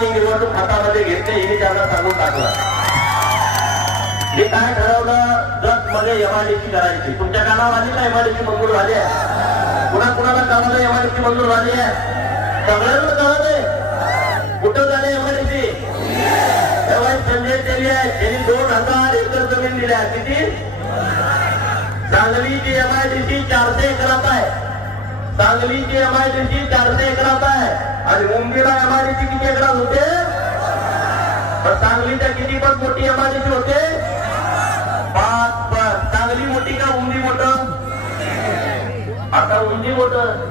निवडणूक हातामध्ये घेतले हे त्यांना सांगून टाकलं. हे काय ठरवलं, जत मध्ये एमआयडीसी करायची. तुमच्या कानावर आली का एमआयडीसी मंजूर झाली आहे? कुणाकुणाला कानाला एमआयडीसी मंजूर झाली आहे? सगळ्यांना कळत कुठं झाले एमआयडीसी? संजय तेली आहे, त्यांनी 2000 एकर जमीन दिल्या. किती? सांगलीची एमआयडीसी 400 एकरात आहे. सांगलीची एमआयडीसी 400 एकरात आहे. आणि मुंबईला एमआयडीसी किती एकरात होते? सांगलीच्या किती पण मोठी एमआयडीसी होते? 5. सांगली मोठी का उंदी मोठं? आता उंदी मोठं.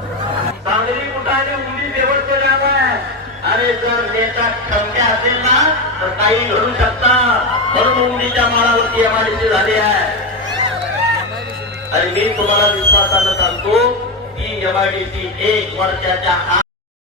सांगली मोठं आणि उंदी देवळचं गाव आहे. अरे जर नेता क्षमता असेल ना तर काही घडू शकता. म्हणून उंदीच्या माळावरती एमआयडीसी झाली आहे. आणि मी तुम्हाला विश्वासानं सांगतो की एमआयडीसी 1 वर्षाच्या